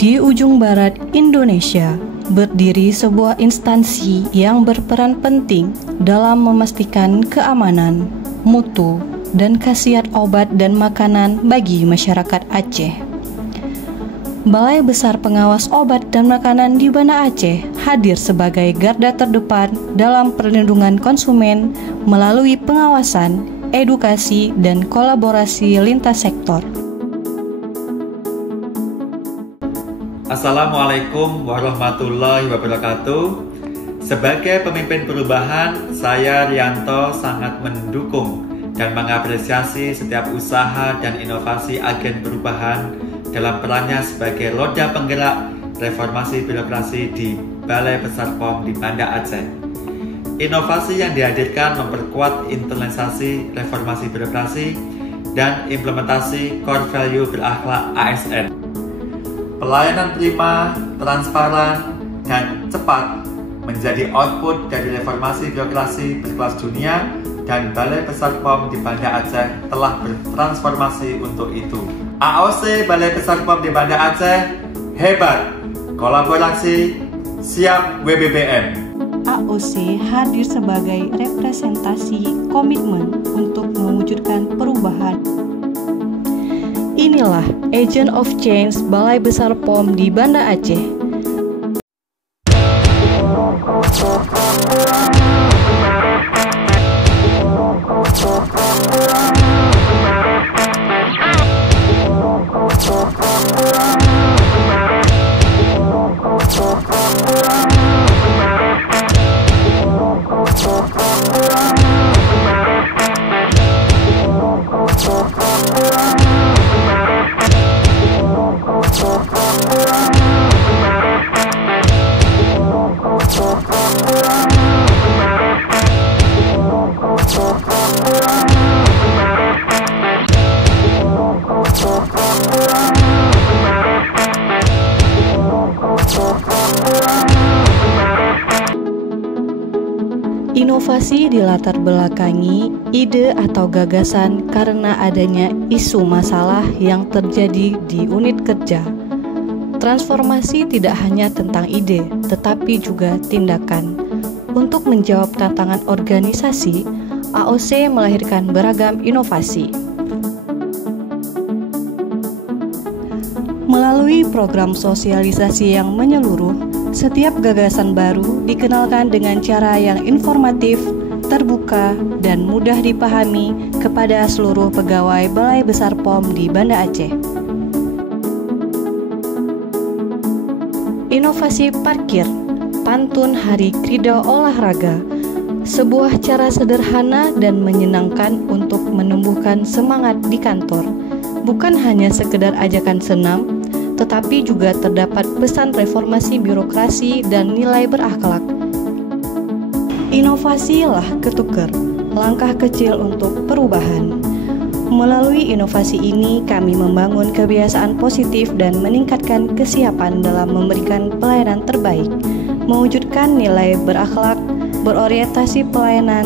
Di ujung barat Indonesia, berdiri sebuah instansi yang berperan penting dalam memastikan keamanan, mutu, dan khasiat obat dan makanan bagi masyarakat Aceh. Balai Besar Pengawas Obat dan Makanan di Banda Aceh hadir sebagai garda terdepan dalam perlindungan konsumen melalui pengawasan, edukasi, dan kolaborasi lintas sektor. Assalamualaikum warahmatullahi wabarakatuh. Sebagai pemimpin perubahan, saya Rianto sangat mendukung dan mengapresiasi setiap usaha dan inovasi agen perubahan dalam perannya sebagai roda penggerak reformasi birokrasi di Balai Besar POM di Banda Aceh. Inovasi yang dihadirkan memperkuat internalisasi reformasi birokrasi dan implementasi core value berakhlak ASN. Pelayanan prima, transparan, dan cepat menjadi output dari reformasi birokrasi berkelas dunia, dan Balai Besar POM di Banda Aceh telah bertransformasi untuk itu. AOC Balai Besar POM di Banda Aceh hebat, kolaborasi, siap WBBM. AOC hadir sebagai representasi komitmen untuk mewujudkan perubahan. Inilah Agent of Change Balai Besar POM di Banda Aceh. Inovasi dilatar belakangi ide atau gagasan karena adanya isu masalah yang terjadi di unit kerja. Transformasi tidak hanya tentang ide, tetapi juga tindakan. Untuk menjawab tantangan organisasi, AOC melahirkan beragam inovasi. Melalui program sosialisasi yang menyeluruh, setiap gagasan baru dikenalkan dengan cara yang informatif, terbuka, dan mudah dipahami kepada seluruh pegawai Balai Besar POM di Banda Aceh. Inovasi parkir, pantun Hari Krida Olahraga, sebuah cara sederhana dan menyenangkan untuk menumbuhkan semangat di kantor. Bukan hanya sekedar ajakan senam, tetapi juga terdapat pesan reformasi birokrasi dan nilai berakhlak. Inovasilah ketuker, langkah kecil untuk perubahan. Melalui inovasi ini, kami membangun kebiasaan positif dan meningkatkan kesiapan dalam memberikan pelayanan terbaik, mewujudkan nilai berakhlak, berorientasi pelayanan,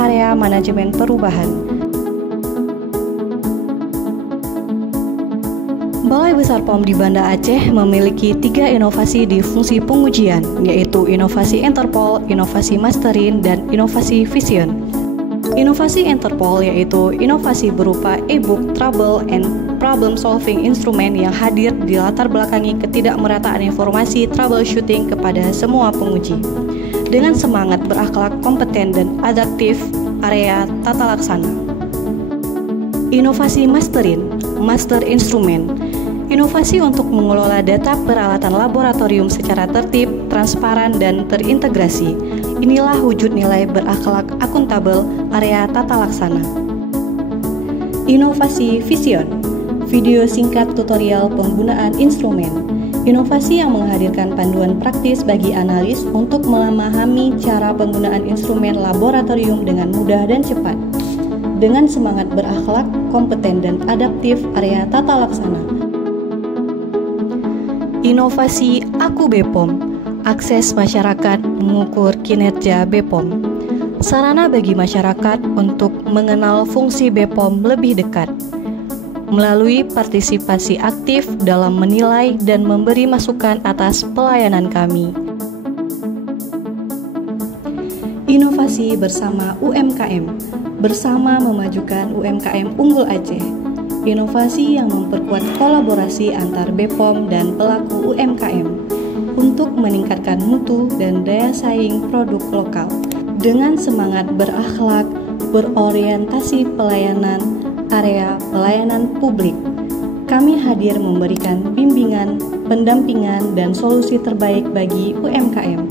area manajemen perubahan. Balai Besar POM di Banda Aceh memiliki 3 inovasi di fungsi pengujian, yaitu inovasi Interpol, inovasi Masterin, dan inovasi Vision. Inovasi Interpol yaitu inovasi berupa e-book trouble and problem solving instrument yang hadir di latar belakangi ketidakmerataan informasi troubleshooting kepada semua penguji. Dengan semangat berakhlak, kompeten, dan adaptif area tata laksana. Inovasi Masterin, Master Instrument, inovasi untuk mengelola data peralatan laboratorium secara tertib, transparan, dan terintegrasi. Inilah wujud nilai berakhlak akuntabel area tata laksana. Inovasi Vision, video singkat tutorial penggunaan instrumen. Inovasi yang menghadirkan panduan praktis bagi analis untuk memahami cara penggunaan instrumen laboratorium dengan mudah dan cepat. Dengan semangat berakhlak, kompeten, dan adaptif area tata laksana. Inovasi Aku BPOM, akses masyarakat mengukur kinerja BPOM. Sarana bagi masyarakat untuk mengenal fungsi BPOM lebih dekat. melalui partisipasi aktif dalam menilai dan memberi masukan atas pelayanan kami. Inovasi bersama UMKM, bersama memajukan UMKM unggul Aceh. Inovasi yang memperkuat kolaborasi antar BPOM dan pelaku UMKM untuk meningkatkan mutu dan daya saing produk lokal. Dengan semangat berakhlak, berorientasi pelayanan, area pelayanan publik, kami hadir memberikan bimbingan, pendampingan, dan solusi terbaik bagi UMKM.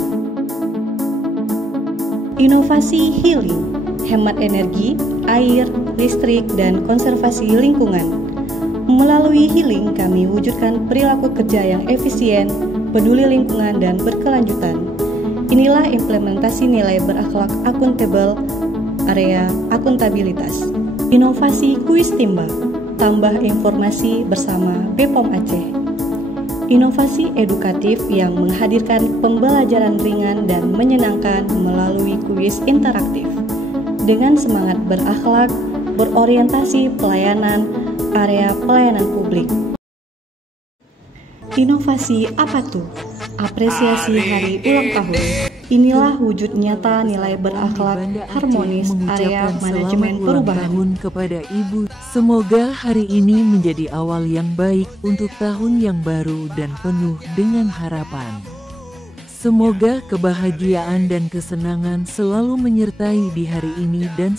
Inovasi healing, hemat energi, air, listrik, dan konservasi lingkungan. Melalui healing, kami wujudkan perilaku kerja yang efisien, peduli lingkungan, dan berkelanjutan. Inilah implementasi nilai berakhlak akuntabel, area akuntabilitas. Inovasi kuis timba, tambah informasi bersama BPOM Aceh. Inovasi edukatif yang menghadirkan pembelajaran ringan dan menyenangkan melalui kuis interaktif. Dengan semangat berakhlak, berorientasi pelayanan, area pelayanan publik. Inovasi apa tuh? Apresiasi hari ulang tahun. Inilah wujud nyata nilai berakhlak harmonis area manajemen perubahan. Tahun kepada Ibu. Semoga hari ini menjadi awal yang baik untuk tahun yang baru dan penuh dengan harapan. Semoga kebahagiaan dan kesenangan selalu menyertai di hari ini dan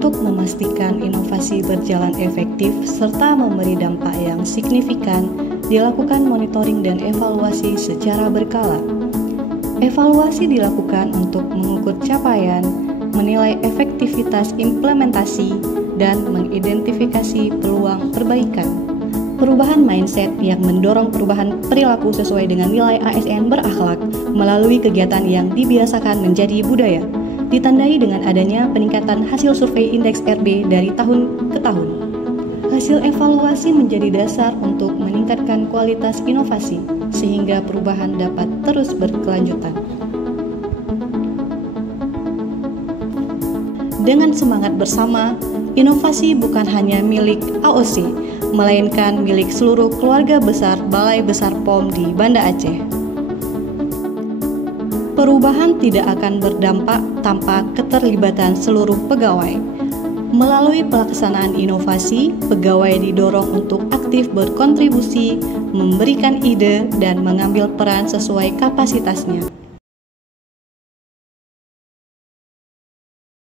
untuk memastikan inovasi berjalan efektif serta memberi dampak yang signifikan, dilakukan monitoring dan evaluasi secara berkala. Evaluasi dilakukan untuk mengukur capaian, menilai efektivitas implementasi, dan mengidentifikasi peluang perbaikan. Perubahan mindset yang mendorong perubahan perilaku sesuai dengan nilai ASN berakhlak melalui kegiatan yang dibiasakan menjadi budaya, ditandai dengan adanya peningkatan hasil survei indeks RB dari tahun ke tahun. Hasil evaluasi menjadi dasar untuk meningkatkan kualitas inovasi, sehingga perubahan dapat terus berkelanjutan. Dengan semangat bersama, inovasi bukan hanya milik AOC, melainkan milik seluruh keluarga besar Balai Besar POM di Banda Aceh. Perubahan tidak akan berdampak tanpa keterlibatan seluruh pegawai. Melalui pelaksanaan inovasi, pegawai didorong untuk aktif berkontribusi, memberikan ide, dan mengambil peran sesuai kapasitasnya.